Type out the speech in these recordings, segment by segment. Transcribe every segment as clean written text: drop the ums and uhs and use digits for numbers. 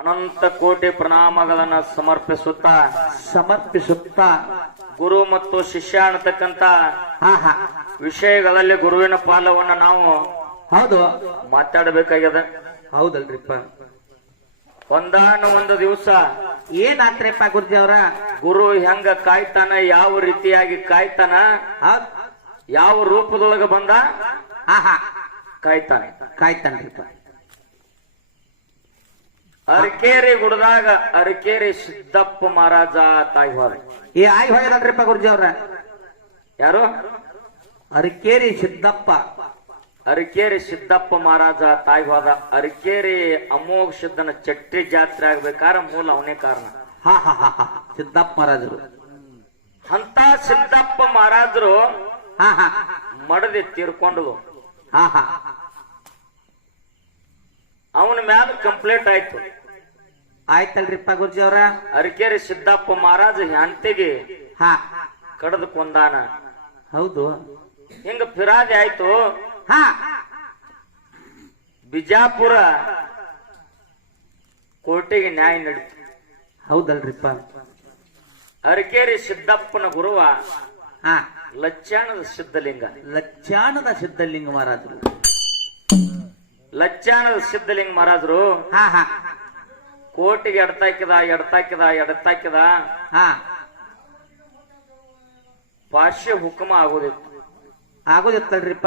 ಅನಂತ ಕೋಟಿ ಪ್ರಣಾಮಗಳನ್ನ ಸಮರ್ಪಿಸುತ್ತಾ ಗುರು ಮತ್ತು ಶಿಷ್ಯ ಅನ್ನತಕ್ಕಂತ ವಿಷಯಗಳಲ್ಲಿ ಗುರುವಿನ ಪಾಲವನ್ನ ನಾವು ಮಾತಾಡಬೇಕಾಗ್ಯದ. ಹೌದಲ್ರಿಪ್ಪ. ಒಂದು ದಿವಸ ಏನಾತ್ರಿಪ್ಪ ಗುರುಜಿ ಅವ್ರ? ಗುರು ಹೆಂಗ ಕಾಯ್ತಾನ, ಯಾವ ರೀತಿಯಾಗಿ ಕಾಯ್ತಾನ, ಯಾವ ರೂಪದೊಳಗ ಬಂದ ಕಾಯ್ತಾನ್ರಿಪ್ಪ. ಅರಕೇರಿ ಗುಡ್ದಾಗ ಅರಕೇರಿ ಸಿದ್ದಪ್ಪ ಮಹಾರಾಜ ತಾಯಿ ಹೋದ. ಈ ಆಯ್ ಹೋಗ್ಯದಲ್ರಿಪ್ಪ ಗುರುಜಿ ಅವ್ರ? ಯಾರು? ಅರಕೇರಿ ಸಿದ್ದಪ್ಪ. ಅರಕೇರಿ ಸಿದ್ದಪ್ಪ ಮಹಾರಾಜ ತಾಯಿ ಹೋದ. ಅರಕೇರಿ ಅಮೋಘ ಸಿದ್ದನ ಚಟ್ಟಿ ಜಾತ್ರೆ ಆಗ್ಬೇಕಾದ್ರೆ ಮೂಲ ಅವನೇ ಕಾರಣ. ಸಿದ್ದಪ್ಪ ಮಹಾರಾಜರು. ಅಂತ ಸಿದ್ದಪ್ಪ ಮಹಾರಾಜರು ಮಡದಿ ತೀರ್ಕೊಂಡಳು. ಅವನ ಮ್ಯಾಲ ಕಂಪ್ಲೇಂಟ್ ಆಯ್ತು. ಆಯ್ತಲ್ರಿಪ್ಪ ಗುರುಜಿ ಅವ್ರ? ಅರಕೇರಿ ಸಿದ್ದಪ್ಪ ಮಹಾರಾಜ ಹೆಂಡತಿಗೆ ಕಡದು ಕೊಂದಾನ. ಹೌದು. ಹಿಂಗ ಫಿರಾದಿ ಆಯ್ತು. ಬಿಜಾಪುರ ಕೋರ್ಟಿಗೆ ನ್ಯಾಯ ನಡೀತು. ಹೌದಲ್ರಿಪ್ಪ. ಅರಕೇರಿ ಸಿದ್ದಪ್ಪನ ಗುರುವ ಲಚ್ಚಾಣದ ಸಿದ್ಧಲಿಂಗ. ಲಚ್ಚಾಣದ ಸಿದ್ಧಲಿಂಗ ಮಹಾರಾಜರು. ಲಚ್ಚಾಣದ ಸಿದ್ಧಲಿಂಗ ಮಹಾರಾಜರು ಕೋರ್ಟಿಗೆ ಎಡತಾಕಿದ ಪಾಶ್ಯ ಹುಕುಮ ಆಗೋದಿತ್ತಲ್ರಿಪ್ಪ.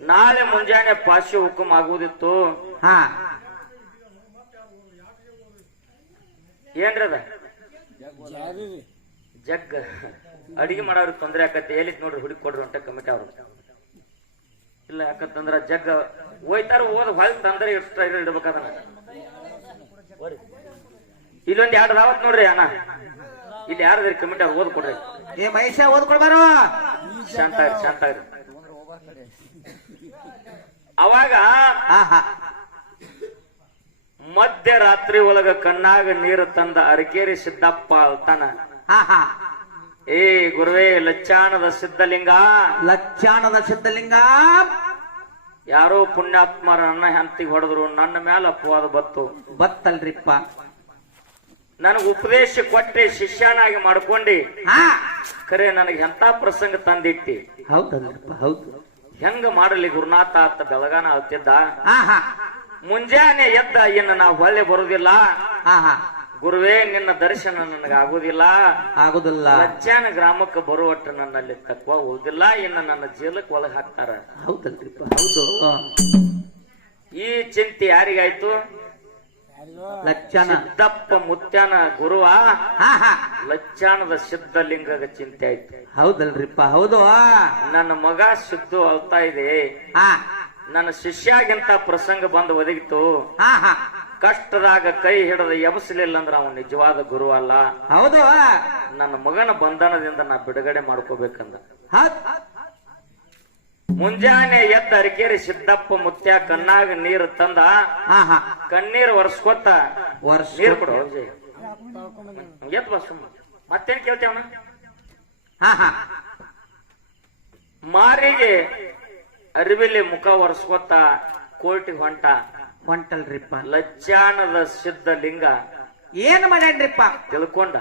ನಾಳೆ ಮುಂಜಾನೆ ಪಾಶ್ಯ ಹುಕುಮ ಆಗುವುದಿತ್ತು. ಏನ್ರದ ಜಗ್ ಅಡಿಗೆ ಮಾಡೋರು ತೊಂದ್ರೆ ಆಕತ್ತೆ. ಎಲ್ಲಿತ್ ನೋಡ್ರಿ ಹುಡುಕಿ ಕೊಡ್ರಿ ಅಂತ ಕಮಿಟಿ ಅವ್ರು. ಇಲ್ಲ ಯಾಕಂತಂದ್ರ ಜಗ್ ಹೋಯ್ತಾರ ಓದ್ ಹೊಳ್ ತಂದ್ರೆ ಇಡ್ಬೇಕದನ್ನ. ಇಲ್ಲೊಂದ್ 2 ದಾವತ್ ನೋಡ್ರಿ ಅಣ್ಣ. ಇಲ್ಲಿ ಯಾರದ್ರಿ ಕಮಿಟಿ ಅವ್ರು ಓದ್ ಕೊಡ್ರಿ. ಏ ಮಹೇಶ ಓದ್ಕೊಡ್ಬಾರ. ಶಾಂತ ಇರಿ. ಅವಾಗ ಮಧ್ಯರಾತ್ರಿ ಒಳಗ ಕಣ್ಣಾಗ ನೀರು ತಂದ ಅರಕೇರಿ ಸಿದ್ದಪ್ಪ ಅಳ್ತಾನ. ಏ ಗುರುವೇ ಲಚ್ಚಾಣದ ಸಿದ್ಧಲಿಂಗ, ಯಾರೋ ಪುಣ್ಯಾತ್ಮರ ನನ್ನ ಹೆಂಡತಿಗೆ ಹೊಡೆದ್ರು, ನನ್ನ ಮ್ಯಾಲ ಅಪವಾದ ಬತ್ತಲ್ರಿಪ್ಪ. ನನಗ ಉಪದೇಶ ಕೊಟ್ಟೆ, ಶಿಷ್ಯನಾಗಿ ಮಾಡ್ಕೊಂಡಿ. ಖರೆ ನನಗೆ ಎಂತ ಪ್ರಸಂಗ ತಂದಿಟ್ಟಿ. ಹೌದಲ್ರಿಪ್ಪ. ಹೌದು. ಹೆಂಗ ಮಾಡಲಿ ಗುರುನಾಥ ಅಂತ ಬೆಳಗಾನ ಅಳ್ತಿದ್ದ. ಮುಂಜಾನೆ ಎದ್ದ ಇನ್ನು ನಾವು ಹೊಳ್ಳೆ ಬರುದಿಲ್ಲ ಗುರುವೇ, ನಿನ್ನ ದರ್ಶನ ನನಗೆ ಆಗುದಿಲ್ಲ. ಲಚ್ಚಾನ ಗ್ರಾಮಕ್ಕೆ ಬರುವಟ್ಟು ನನ್ನಲ್ಲಿ ತಕ್ವ ಹೋಗುದಿಲ್ಲ. ಇನ್ನು ನನ್ನ ಜೇಲಕ್ಕೆ ಒಳಗೆ ಹಾಕ್ತಾರ. ಹೌದಲ್ರಿಪ್ಪ. ಹೌದು. ಈ ಚಿಂತೆ ಯಾರಿಗಾಯ್ತು? ಸಿದ್ದಪ್ಪ ಮುತ್ಯಾನ ಗುರುವ ಲಚ್ಚಾಣದ ಸಿದ್ಧಲಿಂಗಗ ಚಿಂತೆ ಆಯ್ತು. ಹೌದಲ್ರಿಪ್ಪ. ಹೌದು. ನನ್ನ ಮಗ ಸಿದ್ದು ಅಳ್ತಾ ಇದೆ, ನನ್ನ ಶಿಷ್ಯಾಗಿಂತ ಪ್ರಸಂಗ ಬಂದು ಒದಗಿತು. ಕಷ್ಟದಾಗ ಕೈ ಹಿಡಿದ ಎಬಸಲಿಲ್ಲ ಅಂದ್ರೆ ಅವನು ನಿಜವಾದ ಗುರು ಅಲ್ಲ. ಹೌದು. ನನ್ನ ಮಗನ ಬಂಧನದಿಂದ ನಾ ಬಿಡುಗಡೆ ಮಾಡ್ಕೋಬೇಕಂದ ಮುಂಜಾನೆ ಎದ್ದ ಅರಕೇರಿ ಸಿದ್ದಪ್ಪ ಮುತ್ಯ ಕಣ್ಣಾಗ ನೀರು ತಂದ. ಕಣ್ಣೀರು ಒರ್ಸ್ಕೊತ ನೀರು ಕೊಡು ಎತ್ ಬಸ್. ಮತ್ತೇನ್ ಕೇಳ್ತೇವನ? ಮಾರಿಗೆ ಅರಿವಿಲಿ ಮುಖ ಒರೆಸ್ಕೊತ ಕೋರ್ಟಿಗೆ ಹೊಂಟಲ್ರಿಪ್ಪ. ಲಚ್ಚಾಣದ ಸಿದ್ಧಲಿಂಗ ಏನ್ ಮಾಡ್ಯಾನ್ರಿಪ್ಪ? ತಿಳ್ಕೊಂಡ.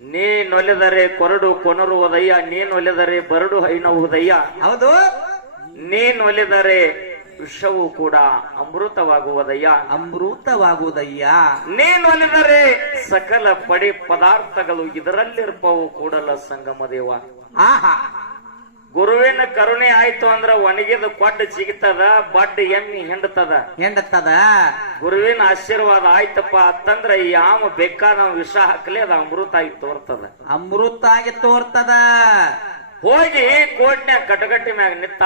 ನೀನೊಲಿದರೆ ಕೊರಡು ಕೊನರುವುದಯ್ಯ, ನೀನೊಲಿದರೆ ಬರಡು ಹೈನವುದಯ್ಯ. ಹೌದು. ನೀನೊಲಿದರೆ ವಿಷವೂ ಕೂಡ ಅಮೃತವಾಗುವುದಯ್ಯ. ನೀನೊಲಿದರೆ ಸಕಲ ಪಡಿ ಪದಾರ್ಥಗಳು ಇದರಲ್ಲಿರ್ಪವು ಕೂಡಲ ಸಂಗಮ ದೇವ. ಗುರುವಿನ ಕರುಣೆ ಆಯ್ತು ಅಂದ್ರ ಒಣಗಿದ ಕೊಡ್ಡ ಸಿಗ್ತದ, ಬಡ್ಡ ಎಮ್ಮಿ ಹೆಂಡತದ. ಗುರುವಿನ ಆಶೀರ್ವಾದ ಆಯ್ತಪ್ಪ ಅಂತಂದ್ರ ಯಾವ ಬೇಕಾದ ವಿಷ ಹಾಕಲಿ ಅದ ಅಮೃತ ಆಗಿ ತೋರ್ತದ. ಹೋಗಿ ಕೋರ್ಟ್ನ್ಯಾಗ ಕಟಗಟ್ಟಿ ಮ್ಯಾಗ ನಿತ್ತ.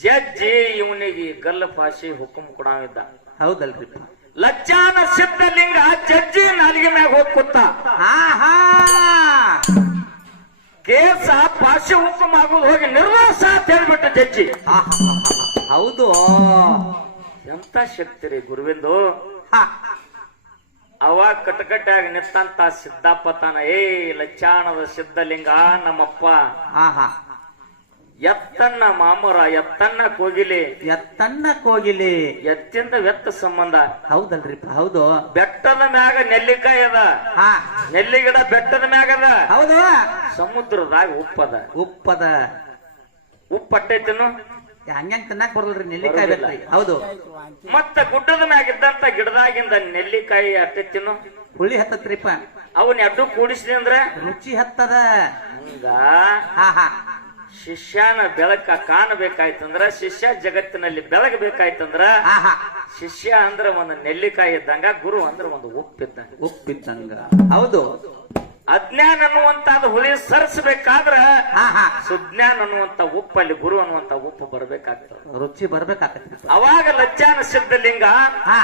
ಜಡ್ಜಿ ಇವನಿಗೆ ಗಲ್ಲ ಫಾಶಿ ಹುಕುಂ ಕೊಡಾವಿದ್ದ. ಹೌದಲ್ರಿ. ಲಚ್ಚಾನ ಸಿದ್ಧಲಿಂಗ ಜಡ್ಜಿ ನಾಲಿಗೆ ಮ್ಯಾಗ ಹೋಗಿ ಕೂತ. ಕೇಸ ಪಾಶಿ ಹುಕುಂ ಆಗುದು ಹೋಗಿ ನಿರ್ವಾಸ ಅಂತ ಹೇಳ್ಬಿಟ್ಟು ಜಡ್ಜಿ. ಹೌದು. ಎಂತ ಶಕ್ತಿ ರೀ ಗುರುವಿಂದು. ಅವಾಗ ಕಟಕಟ್ಟಾಗಿ ನಿತ್ತಂತ ಸಿದ್ದಪ್ಪ ತಾನ, ಏ ಲಚ್ಚಾಣದ ಸಿದ್ಧಲಿಂಗ ನಮ್ಮಪ್ಪ, ಎತ್ತನ್ನ ಮಾಮರ ಎತ್ತನ್ನ ಕೋಗಿಲೆ ಎತ್ತನ್ನ ಕೋಗಿಲೆ ಎತ್ತಿಂದ ವ್ಯತ್ತ ಸಂಬಂಧ. ಹೌದಲ್ರಿಪ್ಪ ಹೌದು. ಬೆಟ್ಟದ ಮ್ಯಾಗ ನೆಲ್ಲಿಕಾಯಿ ಅದ, ಹಾ ನೆಲ್ಲಿ ಗಿಡ ಬೆಟ್ಟದ ಮ್ಯಾಗ ಅದ, ಹೌದು. ಸಮುದ್ರದಾಗ ಉಪ್ಪದ. ಉಪ್ಪದ ಉಪ್ಪಟ್ಟೈತೇನು? ಹಂಗ್ಯಾಂಗ ತಿನ್ನಕ್ ಬರಲ್ರಿ, ನೆಲ್ಲಿಕಾಯಿ ಬೇಕ್ರಿ. ಹೌದು. ಮತ್ತ ಗುಡ್ಡದ ಮ್ಯಾಗ ಇದ್ದಂತ ಗಿಡದಾಗಿಂದ ನೆಲ್ಲಿಕಾಯಿ ಅಟ್ಟೈತಿನು? ಹುಳಿ ಹತ್ತತ್ರಿಪ್ಪ. ಅವನ್ ಎರಡು ಕೂಡಿಸಿದೆ ಅಂದ್ರ ರುಚಿ ಹತ್ತದ. ಹಂಗ ಹಾ ಹಾ ಶಿಷ್ಯನ ಬೆಳಕ ಕಾಣಬೇಕಾಯ್ತಂದ್ರ, ಶಿಷ್ಯ ಜಗತ್ತಿನಲ್ಲಿ ಬೆಳಗಬೇಕಾಯ್ತಂದ್ರ, ಹಾ ಹಾ ಶಿಷ್ಯ ಅಂದ್ರ ಒಂದು ನೆಲ್ಲಿಕಾಯಿ ಇದ್ದಂಗ, ಗುರು ಅಂದ್ರ ಒಂದು ಉಪ್ಪಿದ್ದಂಗ. ಉಪ್ಪಿದ್ದಂಗ. ಹೌದು. ಅಜ್ಞಾನ ಅನ್ನುವಂತ ಹುಲಿ ಸರಿಸಬೇಕಾದ್ರ ಹಾ ಹಾ ಸುಜ್ಞಾನ ಅನ್ನುವಂತ ಉಪ್ಪಲ್ಲಿ ಗುರು ಅನ್ನುವಂತ ಉಪ್ಪು ಬರ್ಬೇಕಾಗ್ತದ, ರುಚಿ ಬರ್ಬೇಕಾಕತ್ರಿ. ಅವಾಗ ಲಜ್ಜಾನ ಸಿದ್ಧಲಿಂಗ ಹಾ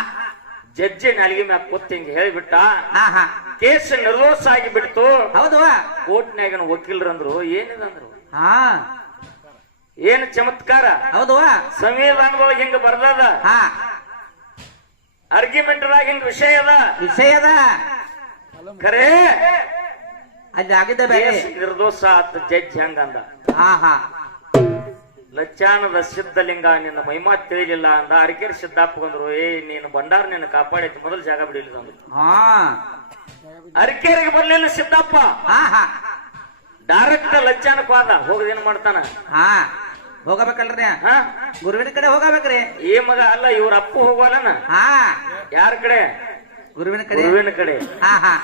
ಜಡ್ಜಿ ನಾಲಿಗೆ ಮ್ಯಾಗ ಕೂತ್ ಹಿಂಗ ಹೇಳಿಬಿಟ್ಟ. ಹಾ ಹಾ ಕೇಸ್ ನಿರ್ದೋಷ ಆಗಿಬಿಡ್ತು. ಹೌದು. ಕೋರ್ಟ್ನ್ಯಾಗ ವಕೀಲರಂದ್ರು ಏನಿದಂದ್ರು, ಹಾ ಏನ್ ಚಮತ್ಕಾರ. ಹೌದು. ಸಂವಿಧಾನದೊಳಗೆ ಹಿಂಗ ಬರ್ದದ, ಹಾ ಆರ್ಗ್ಯುಮೆಂಟ್ ದಾಗ ಹಿಂಗ ವಿಷಯ ಅದ, ವಿಷಯದ ಖರೇ ಅಲ್ಲಿ ಆಗಿದ್ದ ಬೇರೆ. ಕೇಸ್ ನಿರ್ದೋಷ ಆತ ಜಡ್ಜ್ ಹೆಂಗಂದ. ಹಾ ಹಾ ಲಚ್ಚಾನದ ಸಿದ್ಧಲಿಂಗ ನಿನ್ನ ಮಹಿಮಾ ತಿಳಿಲಿಲ್ಲ ಅಂದ. ಅರಕೇರಿ ಸಿದ್ದಪ್ಪ ಬಂದ್ರು, ನೀನು ಬಂಡಾರ ನಿನ್ನ ಕಾಪಾಡೈತಿ, ಮೊದಲು ಜಾಗ ಬಿಡಿಲ್ಲ ಅಂದ್ರು. ಹಾ ಅರಕೇರಿಗೆ ಬರ್ಲಿಲ್ಲ ಸಿದ್ದಪ್ಪ, ಹಾ ಹಾ ಡೈರೆಕ್ಟ್ ಲಚ್ಚಾನಕ್ ಹೋದ. ಹೋಗದೇನ್ ಮಾಡ್ತಾನ? ಹಾ ಹೋಗಬೇಕಲ್ರಿ, ಹಾ ಗುರುವಿನ ಕಡೆ ಹೋಗಬೇಕ್ರಿ. ಈ ಮಗ ಅಲ್ಲ, ಇವ್ರ ಅಪ್ಪ ಹೋಗೋಲ್ಲನ. ಹಾ ಯಾರ ಕಡೆ? ಗುರುವಿನ ಕಡೆ. ಗುರುವಿನ ಕಡೆ. ಹಾ ಹಾ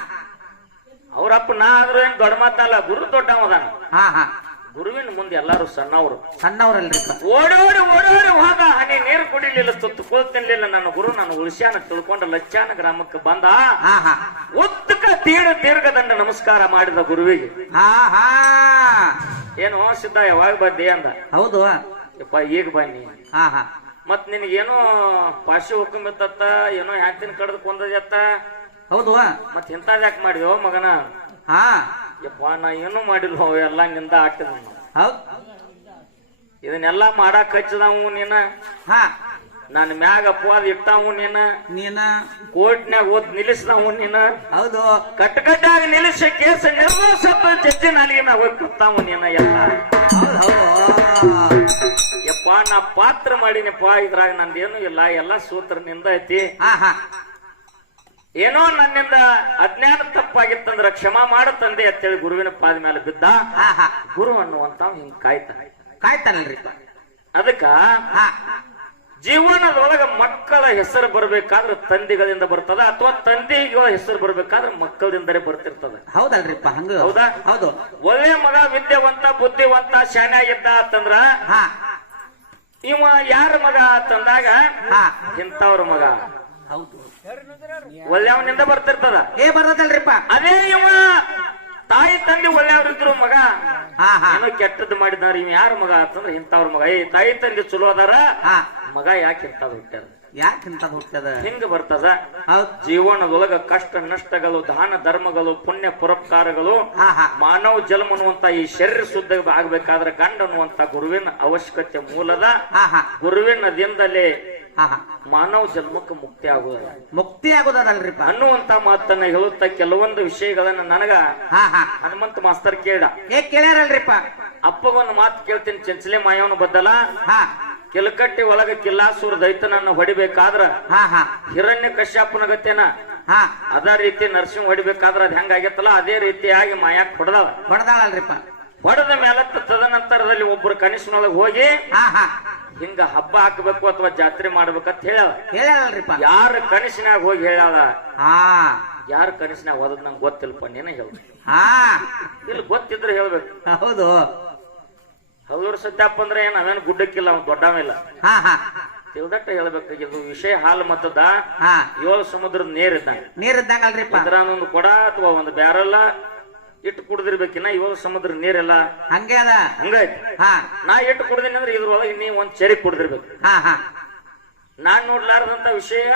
ಅವ್ರಪ್ಪ ನಾ ಆದ್ರೂ ಏನ್ ದೊಡ್ಡ ಮಾತಲ್ಲ, ಗುರು ದೊಡ್ಡವದಾನ. ಹಾ ಹಾ ಗುರುವಿನ ಮುಂದೆ ಎಲ್ಲಾರು ಸಣ್ಣವ್ರು. ಸಣ್ಣವ್ರಲ್ರಿ. ಓಡೋಡಿ ಓಡೋಡಿ ಹೋದ. ಹನಿ ನೀರು ಕುಡಿಲಿಲ್ಲ, ಸುತ್ತು ಕೋಲ್ ತಿನ್ಲಿಲ್ಲ. ನನ್ನ ಗುರು ನಾನು ಉಳಿಸ್ಯಾನ ತಿಳ್ಕೊಂಡ ಲಚ್ಚಾನ ಗ್ರಾಮಕ್ಕೆ ಬಂದ. ಹಾ ಹಾ ಉತ್ತಕ ದೀರ್ಘದಂಡ ನಮಸ್ಕಾರ ಮಾಡಿದ ಗುರುವಿಗೆ. ಹಾ ಹಾ ಏನು ಸಿದ್ಧ ಯಾವಾಗ ಬಂದಿ ಅಂದ. ಹೌದು. ಯಪ್ಪ ಈಗ ಬನ್ನಿ. ಹಾ ಹಾ ಮತ್ ನಿನಗೇನೋ ಪಾಶಿ ಹುಕ್ಕುಂಬಿತ್ತ, ಏನೋ ಹ್ಯಾಂತಿನ ಕಡ್ದು ಕೊಂದತ್ತ. ಹೌದು. ಮತ್ ಇಂಥದ್ ಯಾಕೆ ಮಾಡಿದ್ಯೋ ಮಗನ? ಹಾ ಯಪ್ಪ ನಾ ಏನು ಮಾಡಿಲ್ವ, ಎಲ್ಲ ನಿಂದ ಆಟಿದ. ಹೌದ್. ಇದನ್ನೆಲ್ಲಾ ಮಾಡಾಕ್ ಹಚ್ಚದವು ನೀನ, ಹಾ ನನ್ನ ಮ್ಯಾಗ ಅಪವಾದ ಇಟ್ಟಾವು ನೀನ, ನೀನ ಕೋರ್ಟ್ನ್ಯಾಗ ಓದ್ ನಿಲ್ಲಿಸಿದವು ನೀನ, ಹೌದು. ಕಟ್ಟಕಟ್ಟಾಗಿ ನಿಲ್ಲಿಸಿ ಕೇಸ ನಿರ್ದೋಷ ಜಡ್ಜಿ ನಾಲಿಗೆ ಮ್ಯಾಗ ಹೋಗಿ ಕೂತಾವು ನೀನ. ಎಲ್ಲ ಹೌದು ಹೌದು. ಯಪ್ಪ ನಾ ಪಾತ್ರ ಮಾಡಿನಪ್ಪ, ಇದ್ರಾಗ ನಂದೇನು ಇಲ್ಲ, ಎಲ್ಲ ಸೂತ್ರ ನಿಂದ ಐತಿ. ಹಾ ಹಾ ಏನೋ ನನ್ನಿಂದ ಅಜ್ಞಾನ ತಪ್ಪಾಗಿತ್ತಂದ್ರ ಕ್ಷಮಾ ಮಾಡ ತಂದೆ ಅಂತೇಳಿ ಗುರುವಿನ ಪಾದ ಮೇಲೆ ಬಿದ್ದ. ಹಾ ಹಾ ಗುರು ಅನ್ನುವಂತ ಹಿಂಗ್ ಕಾಯ್ತಾನಲ್ರಿ. ಅದಕ್ಕ ಹಾ ಜೀವನದೊಳಗ ಮಕ್ಕಳ ಹೆಸರು ಬರ್ಬೇಕಾದ್ರೆ ತಂದೆಗಳಿಂದ ಬರ್ತದ, ಅಥವಾ ತಂದೆಗಳ ಹೆಸರು ಬರ್ಬೇಕಾದ್ರೆ ಮಕ್ಕಳಿಂದಲೇ ಬರ್ತಿರ್ತದ. ಹೌದಲ್ರಿಪ್ಪ ಹಂಗ. ಹೌದಾ? ಹೌದು. ಒಳ್ಳೆ ಮಗ ವಿದ್ಯಾವಂತ ಬುದ್ಧಿವಂತ ಶಾನ್ಯಾಗಿದ್ದ ಅಂತಂದ್ರ ಹಾ ಇವ ಯಾರ ಮಗ ಅಂತಂದಾಗ ಹಾ ಇಂಥವ್ರ ಮಗ. ಹೌದು. ಒಳ್ಳೆಯವನಿಂದ ಬರ್ತಿರ್ತದ. ಬರ್ತದಲ್ರಿಪ್ಪ. ಅದೇ ಇವ ತಾಯಿ ತಂದೆ ಒಳ್ಳೆಯವ್ರಿದ್ರು ಮಗ ಹಾ ಹಾ ಏನೋ ಕೆಟ್ಟದ್ದು ಮಾಡಿದಾರ, ಇವ್ ಯಾರ ಮಗ ಅಂತಂದ್ರ ಇಂಥವ್ರ ಮಗ. ತಾಯಿ ತಂದೆ ಚಲೋ ಅದಾರ, ಹಾ ಮಗ ಯಾಕೆ ಇಂಥದ್ ಹುಟ್ಟ್ಯಾರ, ಯಾಕೆ ಇಂಥದ್ ಹೋಗ್ತದ? ಹಿಂಗ ಬರ್ತದ. ಹೌದ್. ಜೀವನದೊಳಗ ಕಷ್ಟ ನಷ್ಟಗಳು, ದಾನ ಧರ್ಮಗಳು, ಪುಣ್ಯ ಪುರಸ್ಕಾರಗಳು, ಹಾ ಹಾ ಮಾನವ ಜನ್ಮ ಅನ್ನುವಂತ ಈ ಶರೀರ ಶುದ್ಧ ಆಗ್ಬೇಕಾದ್ರೆ ಗಂಡ ಅನ್ನುವಂತ ಗುರುವಿನ ಅವಶ್ಯಕತೆ ಮೂಲದ. ಹಾ ಹಾ ಗುರುವಿನ ದಿಂದಲೇ ಹಾ ಹಾ ಮಾನವ ಜನ್ಮಕ್ಕೆ ಮುಕ್ತಿ ಆಗುವುದಿಲ್ಲ, ಮುಕ್ತಿ ಆಗುದಲ್ರಿಪ್ಪ ಅನ್ನುವಂತ ಮಾತನ್ನ ಹೇಳುತ್ತಾ ಕೆಲವೊಂದು ವಿಷಯಗಳನ್ನ ನನಗ ಹಾ ಹಾ ಹನುಮಂತ ಮಾಸ್ತರ್ ಕೇಳ. ಕೇಳ್ಯಾರಲ್ರಿಪ್ಪ. ಅಪ್ಪಗೊಂದು ಮಾತು ಕೇಳ್ತೀನಿ, ಚಂಚಲೆ ಮಾಯವನು ಬದ್ದಲ. ಹಾ ಕಿಲಕಟ್ಟಿ ಒಳಗ ಕಿಲ್ಲಾಸೂರ್ ದೈತನನ್ನ ಹೊಡಿಬೇಕಾದ್ರ ಹಾ ಹಾ ಹಿರಣ್ಯ ಕಶ್ಯಪನ ಗತ್ಯನ ಹಾ ಅದ ರೀತಿ ನರಸಿಂಹ ಹೊಡಿಬೇಕಾದ್ರ ಅದ್ ಹೆಂಗಾಗತ್ತಲ್ಲ ಅದೇ ರೀತಿಯಾಗಿ ಮಾಯಾಕ್ ಹೊಡೆದವ. ಹೊಡೆದಾಳಲ್ರಿಪ್ಪ. ಹೊಡೆದ ಮೇಲೆ ತದನಂತರದಲ್ಲಿ ಒಬ್ಬರು ಕನಿಷ್ಠನೊಳಗೆ ಹೋಗಿ ಹಾ ಹಾ ಹಿಂಗ ಹಬ್ಬ ಹಾಕಬೇಕು ಅಥವಾ ಜಾತ್ರೆ ಮಾಡ್ಬೇಕಂತ ಹೇಳವ. ಹೇಳ್ಯಾರಲ್ರಿಪ್ಪ. ಯಾರ ಕನಿಷ್ಠನಾಗ ಹೋಗಿ ಹೇಳಾಳ, ಹಾ ಯಾರ ಕನಿಷ್ಠನಾಗ ಹೋದದ್ ನಂಗೆ ಗೊತ್ತಿಲ್ಪ, ನೀನ ಹೇಳ. ಹಾ ಇಲ್ಲಿ ಗೊತ್ತಿದ್ರೆ ಹೇಳ್ಬೇಕು. ಹೌದು. ಹೌದೂರು ಸತ್ಯಪ್ಪ ಅಂದ್ರೆ ಏನ್ ಅವೇನು ಗುಡ್ಡಕ್ಕಿಲ್ಲ, ಅವ್ನು ದೊಡ್ಡವಿಲ್ಲ, ಹಾ ಹಾ ತಿಳ್ದಟ್ಟ ಹೇಳ್ಬೇಕಾಗಿದ್ದು ವಿಷಯ. ಹಾಲು ಮತ್ತದ ಹಾ 7 ಸಮುದ್ರದ ನೀರಿದ್ದಂಗ. ನೀರಿದ್ದಂಗಲ್ರಿಪ್ಪ. ಇದ್ರಾನೊಂದು ಕೊಡ ಅಥವಾ ಒಂದು ಬ್ಯಾರಲ್ಲ ಇಟ್ಟು ಕುಡ್ದಿರ್ಬೇಕಿನ್ನ 7 ಸಮುದ್ರ ನೀರೆಲ್ಲ ಹಂಗೆ ಅದ. ಹಂಗಾಯ್ತು. ಹಾ ನಾ ಇಟ್ಟು ಕುಡ್ದೀನಿ ಅಂದ್ರೆ ಇದ್ರೊಳಗೆ ನೀ ಒಂದ್ ಚರಿ ಕುಡ್ದಿರ್ಬೇಕು. ಹಾ ಹಾ ನಾನ್ ನೋಡ್ಲಾರ್ದಂತ ವಿಷಯ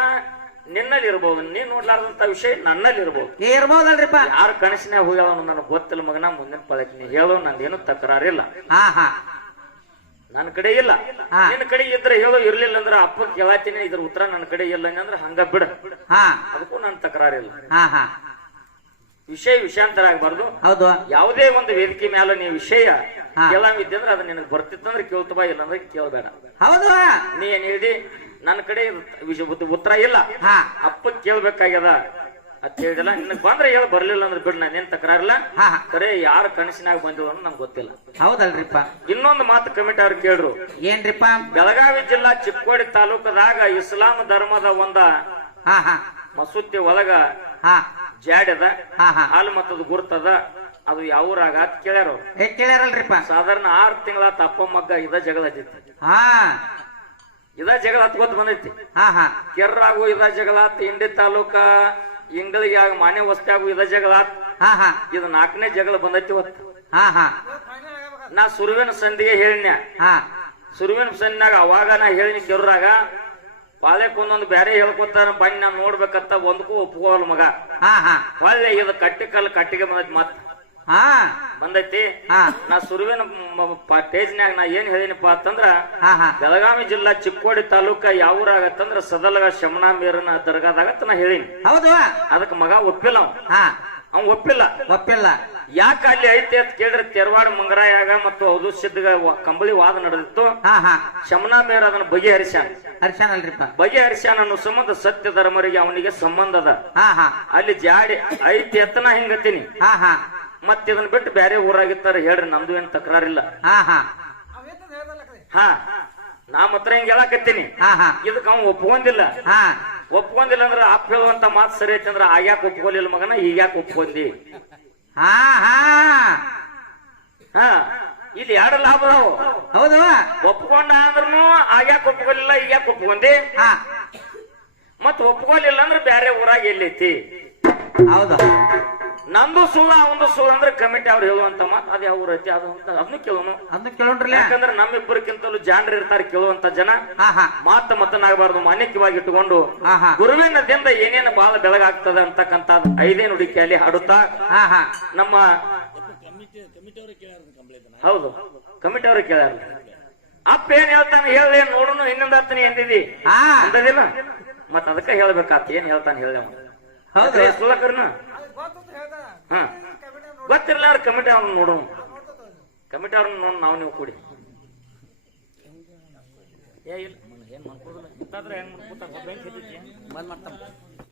ನಿನ್ನಲ್ಲಿ ಇರ್ಬೋದು, ನೀನ್ ನೋಡ್ಲಾರ್ದಂತ ವಿಷಯ ನನ್ನಲ್ಲಿ ಇರ್ಬೋದು. ಇರ್ಬೋದಲ್ರಿಪ್ಪ. ಯಾರ ಕನಸಿನಾಗ ಹೋಗ್ಯಾವ ನನಗೆ ಗೊತ್ತಿಲ್ಲ ಮಗನ, ಮುಂದಿನ ಪಳಕ್ ನೀ ಹೇಳು, ನಂದೇನು ತಕರಾರಿಲ್ಲ. ಹಾ ಹಾ ನನ್ನ ಕಡೆ ಇಲ್ಲ, ನಿನ್ನ ಕಡೆ ಇದ್ರೆ ಹೇಳೋ, ಇರ್ಲಿಲ್ಲ ಅಂದ್ರೆ ಅಪ್ಪ ಕೇಳತ್ತೀನಿ, ಇದ್ರ ಉತ್ತರ ನನ್ನ ಕಡೆ ಇಲ್ಲ ಅಂದ್ರೆ ಹಂಗ ಬಿಡ, ಹಾ ಅದಕ್ಕೂ ನನ್ ತಕರಾರಿಲ್ಲ. ಹಾ ಹಾ ವಿಷಯಾಂತರ ಆಗ್ಬಾರ್ದು. ಹೌದು. ಯಾವುದೇ ಒಂದು ವೇದಿಕೆ ಮೇಲೆ ನೀವು ವಿಷಯ ಹಾ. ಕೇಳಂಗಿದ್ದಂದ್ರೆ ಅದು ನಿನಗೆ ಬರ್ತಿತ್ತಂದ್ರೆ ಕೇಳ್ತಬಾ, ಇಲ್ಲಾಂದ್ರೆ ಕೇಳಬೇಡ. ಹೌದು. ನೀ ಏನ್ ಹೇಳಿದಿ, ನನ್ನ ಕಡೆ ಉತ್ತರ ಇಲ್ಲ, ಹಾ. ಅಪ್ಪ ಕೇಳ್ಬೇಕಾಗ್ಯದ ಅಂತ ಹೇಳಿದಿಲ್ಲ. ನಿನಗ್ ಬಂದ್ರೆ ಹೇಳ, ಬರ್ಲಿಲ್ಲ ಅಂದ್ರೆ ಬಿಡ್, ನಾನೇನ್ ತಕರಾರಿಲ್ಲ. ಹಾ. ಕರೆ ಯಾರ ಕನಸಿನಾಗ ಬಂದಿವ ನಂಗೆ ಗೊತ್ತಿಲ್ಲ. ಹೌದಲ್ರಿಪ್ಪ. ಇನ್ನೊಂದು ಮಾತು ಕಮಿಟಿ ಅವ್ರು ಕೇಳ್ರು. ಏನ್ರಿಪ್ಪ? ಬೆಳಗಾವಿ ಜಿಲ್ಲಾ ಚಿಕ್ಕೋಡಿ ತಾಲೂಕದಾಗ ಇಸ್ಲಾಂ ಧರ್ಮದ ಒಂದ ಹಾ ಹಾ ಮಸೂತಿ ಒಳಗ ಹಾ ಜಾಡ್ಯದ ಹಾ ಹಾ ಹಾಲು ಮತ್ತದ ಗುರ್ತದ, ಅದು ಯಾವ ಊರಾಗ ಅಂತ ಕೇಳ್ಯಾರ ಅವ್ರು. ಕೇಳ್ಯಾರಲ್ರಿಪ್ಪ. ಸಾಧಾರಣ 6 ತಿಂಗಳ ಅಪ್ಪ ಮಗ್ಗ ಇದ ಜಗಳ ಹತ್ತೈತಿ. ಹಾ ಇದ ಜಗಳ ಹತ್ಕೊತ್ ಬಂದೈತಿ. ಹಾ ಹಾ ಕೆರ್ರಾಗು ಇದ ಜಗಳ, ಇಂಡಿ ತಾಲೂಕ ಇಂಗಳಿಗೆ ಆಗ ಮಾನ್ಯ ವಸ್ತಿಯಾಗು ಇದ ಜಗಳ. ಹಾ ಹಾ ಇದು 4ನೇ ಜಗಳ ಬಂದೈತಿ ಇವತ್ತು. ಹಾ ಹಾ ನಾ ಸುರುವಿನ ಸಂಧಿಗೆ ಹೇಳಿನ್ಯ. ಹಾ ಸುರುವಿನ ಸಂಧಿನಾಗ ಅವಾಗ ನಾ ಹೇಳಿನಿ, ಕೆರ್ರಾಗ ಪಾಳೆಕ್ ಒಂದೊಂದು ಬ್ಯಾರೆ ಹೇಳ್ಕೊತಾರ ಬನ್ನಿ ನಾನ್ ನೋಡ್ಬೇಕಂತ ಒಂದಕ್ಕೂ ಒಪ್ಕೋಲ್ ಮಗ. ಹಾ ಹಾ ಒಳ್ಳೆ ಇದು ಕಟ್ಟಿಗೆ ಬಂದೈತಿ, ಮತ್ ಹಾ ಬಂದೈತಿ. ಹಾ ನಾ ಸುರುವಿನ ಟೇಜ್ನ್ಯಾಗ ನಾ ಏನ್ ಹೇಳಿನಪ್ಪ ಅಂತಂದ್ರ, ಹಾ ಹಾ ಬೆಳಗಾವಿ ಜಿಲ್ಲಾ ಚಿಕ್ಕೋಡಿ ತಾಲೂಕ ಯಾವ ಊರಾಗತ್ತಂದ್ರ ಸದಲಗ ಶಮನಾ ಮೇರನ ದರ್ಗಾದಾಗತ್ತ ನಾ ಹೇಳಿನಿ. ಹೌದು. ಅದಕ್ಕೆ ಮಗ ಒಪ್ಪಿಲ್ಲ. ಹಾ ಅವ್ ಒಪ್ಪಿಲ್ಲ. ಒಪ್ಪಿಲ್ಲ. ಯಾಕೆ ಅಲ್ಲಿ ಐತಿ ಅಂತ ಕೇಳಿದ್ರೆ ತೆರವಾಡ ಮಂಗರಾಯಾಗ ಮತ್ತು ಹೌದು ಸಿದ್ಧಗ ಕಂಬಳಿ ವಾದ ನಡೆದಿತ್ತು. ಹಾ ಹಾ ಶಮನಾ ಮೇರ ಅದನ್ನ ಬಗೆಹರಿಸ್ಯಾನ. ಹರ್ಷನಲ್ರಿಪ್ಪ. ಬಗೆಹರಿಸ್ಯಾನ ಅನ್ನೋ ಸಂಬಂಧ ಸತ್ಯ ಧರ್ಮರಿಗೆ ಅವನಿಗೆ ಸಂಬಂಧ ಅದ. ಹಾ ಹಾ ಅಲ್ಲಿ ಜಾಡಿ ಐತಿ ಎತ್ತನ ಹಿಂಗತ್ತೀನಿ. ಹಾ ಹಾ ಮತ್ ಇದನ್ನ ಬಿಟ್ಟು ಬೇರೆ ಊರಾಗಿರ್ತಾರ ಹೇಳ್ರಿ, ನಮ್ದು ಏನ್ ತಕರಾರಿಲ್ಲ. ಹಾ ಹಾ ಹಾ ನಾ ಮಾತ್ರ ಹಿಂಗ ಹೇಳಕತ್ತೀನಿ. ಹಾ ಹಾ ಇದಕ್ ಅವ್ ಒಪ್ಕೊಂಡಿಲ್ಲ. ಹಾ ಒಪ್ಕೊಂಡಿಲ್ಲ ಅಂದ್ರ ಅಪ್ಪ ಹೇಳುವಂತ ಮಾತು ಸರಿ ಐತಿ ಅಂದ್ರ ಆಗ್ಯಾಕ ಒಪ್ಕೊಲಿಲ್ಲ ಮಗನ, ಈಗ್ಯಾಕ ಒಪ್ಕೊಂಡಿ. ಹಾ ಹಾ ಹಾ ಇಲ್ಲಿ 2 ಲಾಭ ಅದಾವು. ಹೌದು. ಒಪ್ಕೊಂಡ ಅಂದ್ರೂ ಆಗ್ಯಾಕ ಒಪ್ಕೊಲಿಲ್ಲ, ಈಗ್ಯಾಕ ಒಪ್ಕೊಂಡಿ. ಹಾ ಮತ್ ಒಪ್ಕೊಲಿಲ್ಲ ಅಂದ್ರೆ ಬ್ಯಾರೆ ಊರಾಗ ಎಲ್ಲೈತಿ. ಹೌದು. ನಂದು ಸುಳ್ಳ ಅವಂದು ಸುಳ್ಳು ಅಂದ್ರೆ ಕಮಿಟಿ ಅವ್ರು ಹೇಳುವಂತ ಮಾತು ಅದು ಯಾವ ಊರ ಐತಿ ಅದನ್ನು ಕೇಳೋನು. ಅದನ್ನ ಕೇಳೋಣ್ರಲ್ಲ. ಯಾಕಂದ್ರೆ ನಮ್ಮಿಬ್ಬರಿಗಿಂತಲೂ ಜಾಣರು ಇರ್ತಾರೆ ಕೇಳುವಂತ ಜನ. ಹಾ ಹಾ ಮಾತು ಮತನಾಗಬಾರ್ದು, ಮಾನ್ಯಕವಾಗಿ ಇಟ್ಟುಕೊಂಡು ಹಾ ಹಾ ಗುರುವಿನದಿಂದ ಏನೇನು ಬಹಳ ಬೆಳಗಾಗ್ತದೆ ಅಂತಕ್ಕಂತ 5 ನುಡಿಕೆಯಲ್ಲಿ ಹಾಡುತ್ತಾ ಹಾ ಹಾ ನಮ್ಮ ಹೌದು ಕಮಿಟಿ ಅವ್ರಿಗೆ ಕೇಳ್ಯಾರ. ಅಪ್ಪ ಏನ್ ಹೇಳ್ತಾನೆ ಹೇಳಿ ನೋಡೋಣ, ಇನ್ನೊಂದು ಹತ್ತನಿ ಎಂದಿದಿ ಹಾ ಅಂದದಿಲ್ಲ. ಮತ್ ಅದಕ್ಕ ಹೇಳ್ಬೇಕಾತ ಏನ್ ಹೇಳ್ತಾನೆ ಹೇಳ. ಹೌದು. ಸುಳ್ಳಕರ್ನ ಹಾ ಗೊತ್ತಿರಲ್ಲ ಕಮಿಟಿ ಅವ್ರನ್ನ ನೋಡೋಣ. ಕಮಿಟಿ ಅವ್ರನ್ನ ನೋಡ್ ನಾವು ನೀವು ಕೂಡಿ ಏನ್ ಮಾಡ್ಕೋದಿಲ್ಲ ಇಂತಾದ್ರೆ ಹೆಂಗ್ ಮಾಡ್ಕೋತಾರ.